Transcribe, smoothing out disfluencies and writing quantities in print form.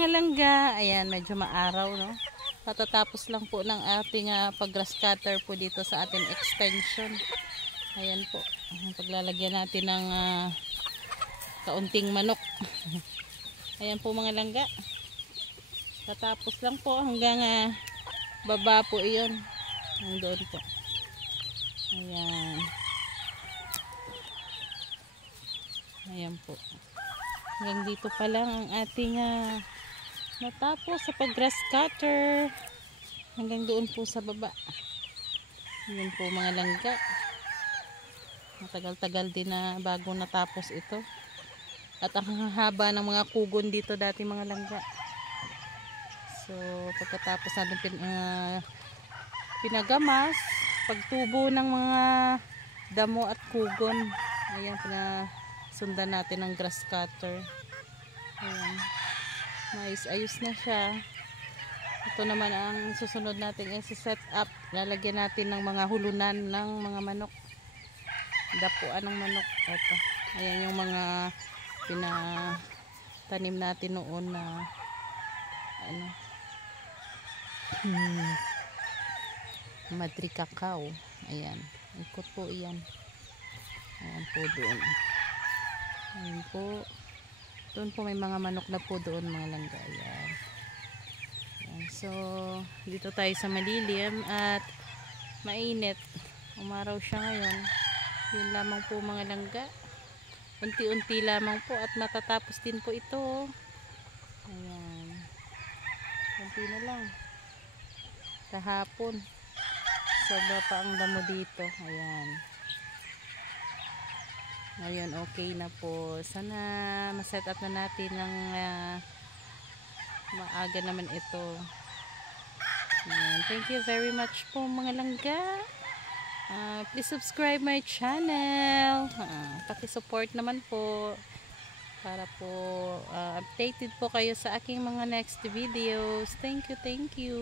mga langga. Ayan, medyo maaraw, no? Patatapos lang po ng ating pag-grass cutter po dito sa ating extension. Ayan po. Paglalagyan natin ng kaunting manok. Ayan po mga langga. Tatapos lang po hanggang baba po iyon. Doon po. Ayan. Ayan po. Hanggang dito pa lang ang ating natapos sa pag-grass cutter. Hanggang doon po sa baba. Ayan po mga langga. Matagal-tagal din na bago natapos ito. At ang haba ng mga kugon dito dati mga langga. So pagkatapos natin pinagamas, pagtubo ng mga damo at kugon, ayan, pinasundan natin ng grass cutter. Ayan, ayos na siya. Ito naman ang susunod natin i-set up. Lalagyan natin ng mga hulunan ng mga manok, dapuan ng manok. Ito, ayan yung mga pinatanim natin noon na Madri Cacao. Ayan, ikot po iyan. Ayan po doon. Ayan po. Doon po may mga manok na po doon mga langga. Ayan. Ayan. So, dito tayo sa malilim at mainit. Umaraw siya ngayon. Yun lamang po mga langga. Unti-unti lamang po at matatapos din po ito. Ayan. Unti na lang. Kahapon. Sobra pa ang damo dito. Ayan. Ngayon okay na po. Sana ma-set up na natin ng maaga naman ito. Ayan. Thank you very much po mga langga. Please subscribe my channel. Paki-support naman po para po updated po kayo sa aking mga next videos. Thank you, thank you.